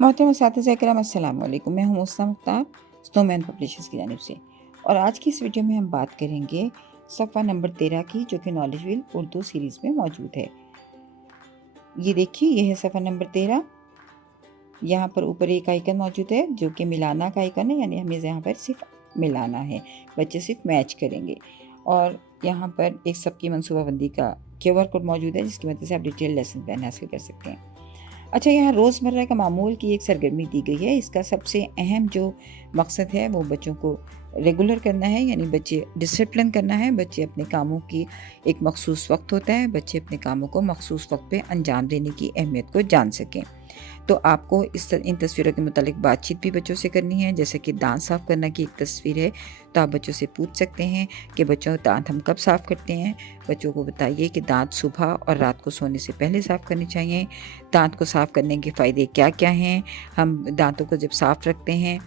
मोहतरम असातिज़ा किराम अस्सलाम वालेकुम। मैं हूँ मुस्ता मुख्तार, स्नोमैन पब्लिशर्स की जानिब से। और आज की इस वीडियो में हम बात करेंगे सफ़ा नंबर 13 की, जो कि नॉलेज व्हील उर्दू सीरीज़ में मौजूद है। ये देखिए, ये है सफ़ा नंबर 13। यहाँ पर ऊपर एक आइकन मौजूद है जो कि मिलाना का आइकन है, यानी हमें यहाँ पर सिर्फ मिलाना है, बच्चे सिर्फ मैच करेंगे। और यहाँ पर एक सबकी मनसूबाबंदी का QR कोड मौजूद है, जिसकी मदद से आप डिटेल लेसन प्लान हासिल कर सकते हैं। अच्छा, यहाँ रोज़मर्रा का मामूल की एक सरगर्मी दी गई है। इसका सबसे अहम जो मकसद है वो बच्चों को रेगुलर करना है, यानी बच्चे डिसिप्लिन करना है। बच्चे अपने कामों की एक मखसूस वक्त होता है, बच्चे अपने कामों को मखसूस वक्त पे अंजाम देने की अहमियत को जान सकें। तो आपको इन तस्वीरों के मुतालिक बातचीत भी बच्चों से करनी है। जैसे कि दांत साफ़ करना की एक तस्वीर है, तो आप बच्चों से पूछ सकते हैं कि बच्चों दांत हम कब साफ़ करते हैं। बच्चों को बताइए कि दांत सुबह और रात को सोने से पहले साफ़ करने चाहिए। दांत को साफ़ करने के फ़ायदे क्या क्या हैं। हम दांतों को जब साफ़ रखते हैं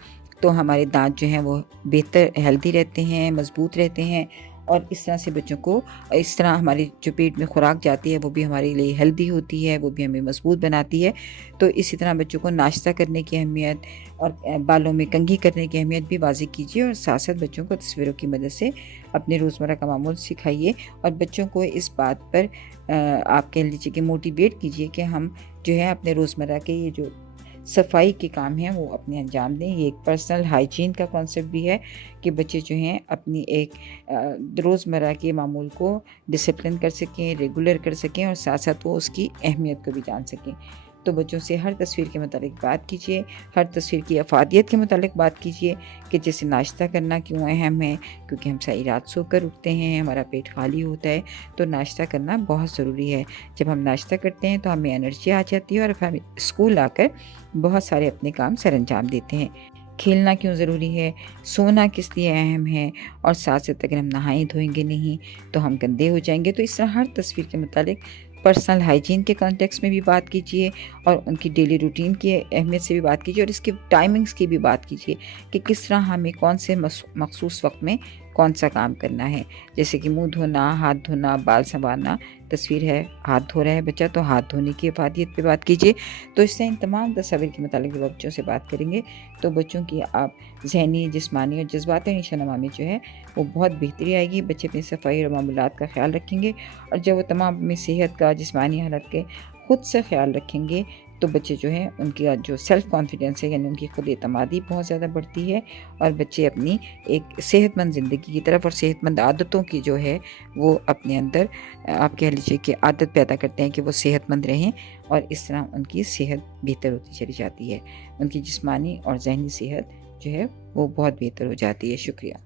तो हमारे दांत जो हैं वो बेहतर हेल्दी रहते हैं, मज़बूत रहते हैं। और इस तरह से बच्चों को, इस तरह हमारी जो पेट में खुराक जाती है वो भी हमारे लिए हेल्दी होती है, वो भी हमें मज़बूत बनाती है। तो इसी तरह बच्चों को नाश्ता करने की अहमियत और बालों में कंघी करने की अहमियत भी वाज़ेह कीजिए। और साथ साथ बच्चों को तस्वीरों की मदद से अपने रोज़मर्रा का मामूल सिखाइए। और बच्चों को इस बात पर आप कह लीजिए कि मोटिवेट कीजिए कि हम जो है अपने रोज़मर्रा के ये जो सफाई के काम हैं वो अपने अंजाम दें। ये एक पर्सनल हाइजीन का कॉन्सेप्ट भी है कि बच्चे जो हैं अपनी एक रोज़मर्रा के मामूल को डिसिप्लिन कर सकें, रेगुलर कर सकें, और साथ साथ वो उसकी अहमियत को भी जान सकें। तो बच्चों से हर तस्वीर के मुतालिक बात कीजिए, हर तस्वीर की अफादियत के मुतालिक बात कीजिए कि जैसे नाश्ता करना क्यों अहम है, क्योंकि हम सारी रात सोकर उठते हैं, हमारा पेट खाली होता है, तो नाश्ता करना बहुत ज़रूरी है। जब हम नाश्ता करते हैं तो हमें एनर्जी आ जाती है और फिर हम स्कूल आकर बहुत सारे अपने काम सरअंजाम देते हैं। खेलना क्यों ज़रूरी है, सोना किस लिए अहम है, और साथ साथ अगर हम नहाएं धोएंगे नहीं तो हम गंदे हो जाएंगे। तो इस तरह हर तस्वीर के मुतालिक पर्सनल हाइजीन के कॉन्टेक्स्ट में भी बात कीजिए, और उनकी डेली रूटीन की अहमियत से भी बात कीजिए, और इसके टाइमिंग्स की भी बात कीजिए कि किस तरह हमें कौन से मखसूस वक्त में कौन सा काम करना है। जैसे कि मुंह धोना, हाथ धोना, बाल संवारना। तस्वीर है हाथ धो रहा है बच्चा, तो हाथ धोने की अफादियत पे बात कीजिए। तो इससे इन तमाम तस्वीर के मुतालिक जब बच्चों से बात करेंगे तो बच्चों की आप ज़हनी, जिस्मानी और जज्बाती नशोनुमा में जो है वो बहुत बेहतरी आएगी। बच्चे अपनी सफाई और मामूलात का ख्याल रखेंगे, और जब वो तमाम अपनी सेहत का, जिस्मानी हालत के खुद से ख्याल रखेंगे तो बच्चे जो हैं उनकी जो सेल्फ़ कॉन्फिडेंस है, यानी उनकी खुद एतमादी बहुत ज़्यादा बढ़ती है। और बच्चे अपनी एक सेहतमंद ज़िंदगी की तरफ और सेहतमंद आदतों की जो है वो अपने अंदर, आप कह लीजिए कि आदत पैदा करते हैं कि वो सेहतमंद रहें, और इस तरह उनकी सेहत बेहतर होती चली जाती है। उनकी जिस्मानी और ज़हनी सेहत जो है वो बहुत बेहतर हो जाती है। शुक्रिया।